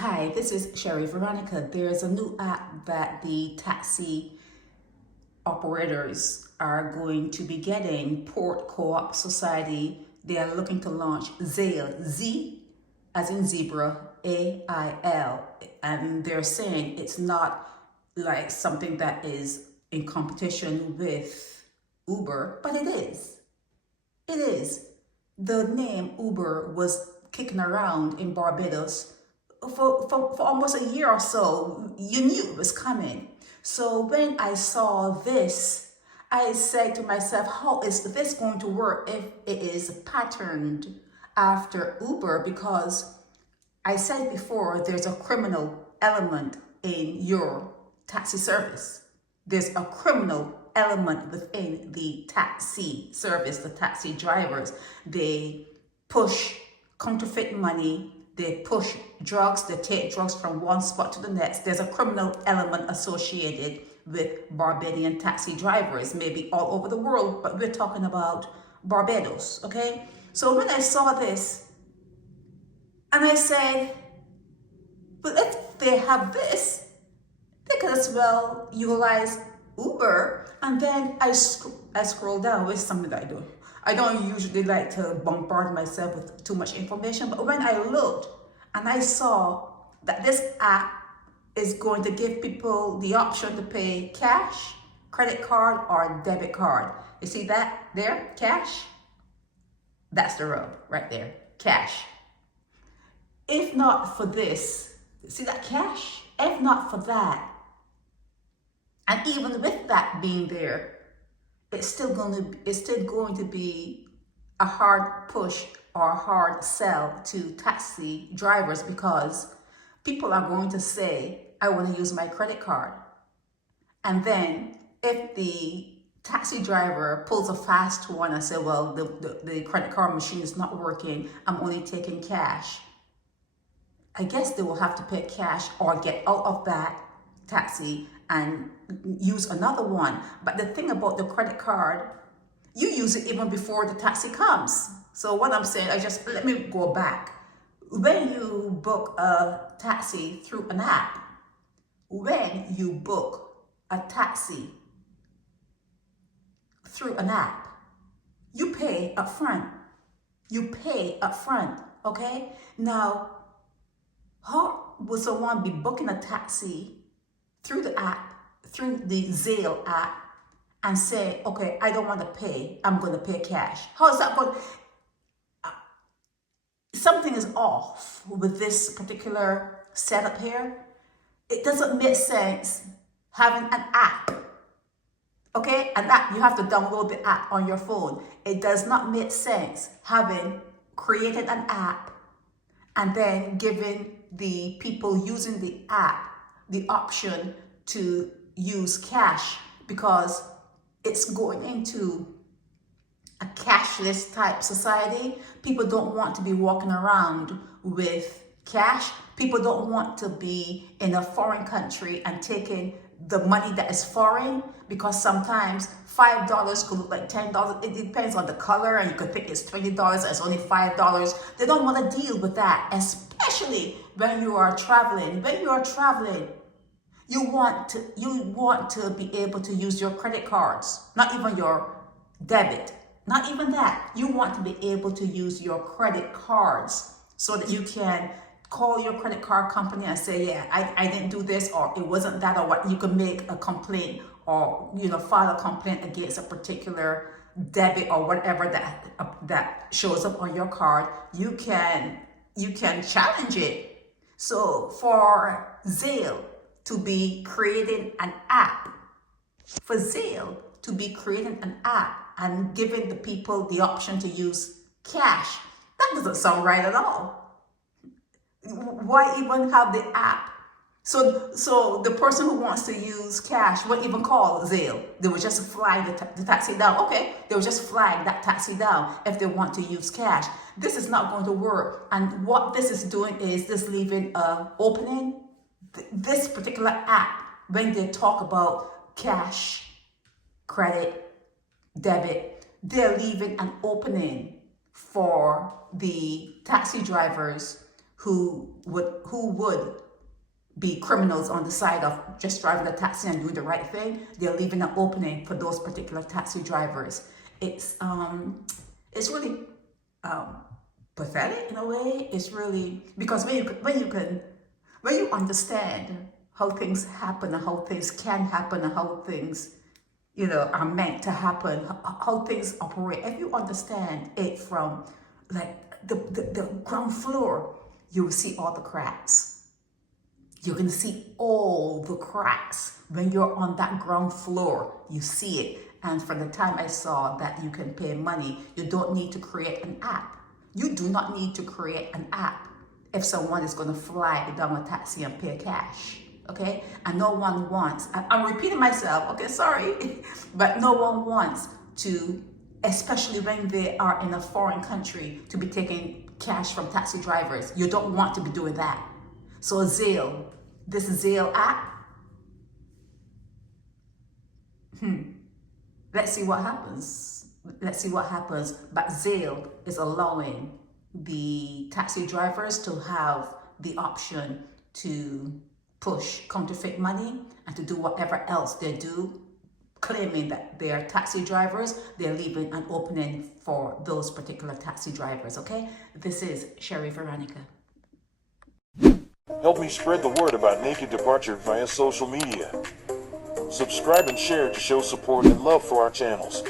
Hi, this is Sherry Veronica. There's a new app that the taxi operators are going to be getting. Port Co-op Society, they are looking to launch Zail, Z as in zebra, AIL. And they're saying it's not like something that is in competition with Uber, but it is. It is. The name Uber was kicking around in Barbados for almost a year or so. You knew it was coming. So when I saw this, I said to myself, how is this going to work if it is patterned after Uber? Because I said before, there's a criminal element in your taxi service. There's a criminal element within the taxi service, the taxi drivers. They push counterfeit money, they push drugs, they take drugs from one spot to the next. There's a criminal element associated with Barbadian taxi drivers, maybe all over the world, but we're talking about Barbados, okay? So when I saw this, and I said, but if they have this, they could as well utilize Uber. And then I scroll down with something that I do. I don't usually like to bombard myself with too much information, but when I looked and I saw that this app is going to give people the option to pay cash, credit card, or debit card. You see that there, cash? That's the rub right there, cash. If not for this, see that cash? If not for that, and even with that being there, it's still going to be a hard push or a hard sell to taxi drivers, because people are going to say, I want to use my credit card. And then if the taxi driver pulls a fast one and say, well, the credit card machine is not working, I'm only taking cash, I guess they will have to pay cash or get out of that taxi and use another one. But the thing about the credit card, you use it even before the taxi comes. So what I'm saying, let me go back. When you book a taxi through an app, when you book a taxi through an app, you pay up front. You pay up front, okay? Now, how would someone be booking a taxi through the app, through the Zale app, and say, okay, I don't want to pay, I'm going to pay cash? How is that going? Something is off with this particular setup here. It doesn't make sense having an app, okay? An app, you have to download the app on your phone. It does not make sense having created an app and then giving the people using the app the option to use cash, because it's going into a cashless type society. People don't want to be walking around with cash. People don't want to be in a foreign country and taking the money that is foreign, because sometimes $5 could look like $10. It depends on the color, and you could think it's $20, it's only $5. They don't want to deal with that, especially when you are traveling. When you are traveling, you want to be able to use your credit cards, not even your debit, not even that. You want to be able to use your credit cards so that you can call your credit card company and say, yeah, I didn't do this, or it wasn't that, or what. You can make a complaint, or file a complaint against a particular debit or whatever that shows up on your card. You can challenge it. So for Zale to be creating an app, for Zale to be creating an app and giving the people the option to use cash, that doesn't sound right at all. Why even have the app? So the person who wants to use cash won't even call Zale. They will just flag the taxi down. Okay, they will just flag that taxi down if they want to use cash. This is not going to work. And what this is doing is this leaving an opening. This particular app, when they talk about cash, credit, debit, they're leaving an opening for the taxi drivers who would be criminals on the side of just driving a taxi and doing the right thing. They're leaving an opening for those particular taxi drivers. It's really pathetic in a way. It's really, because when you understand how things happen and how things can happen and how things, you know, are meant to happen, how things operate. If you understand it from like the ground floor, you will see all the cracks. You're going to see all the cracks when you're on that ground floor. You see it. And from the time I saw that you can pay money, you don't need to create an app. You do not need to create an app if someone is going to fly down a taxi and pay cash. Okay? And no one wants, I'm repeating myself, okay, sorry, but no one wants to, especially when they are in a foreign country, to be taking cash from taxi drivers. You don't want to be doing that. So Zail, this Zail app, let's see what happens. Let's see what happens. But Zail is allowing the taxi drivers to have the option to push counterfeit money and to do whatever else they do, claiming that they're taxi drivers. They're leaving an opening for those particular taxi drivers, okay? This is Sherry Veronica. Help me spread the word about Naked Departure via social media. Subscribe and share to show support and love for our channels.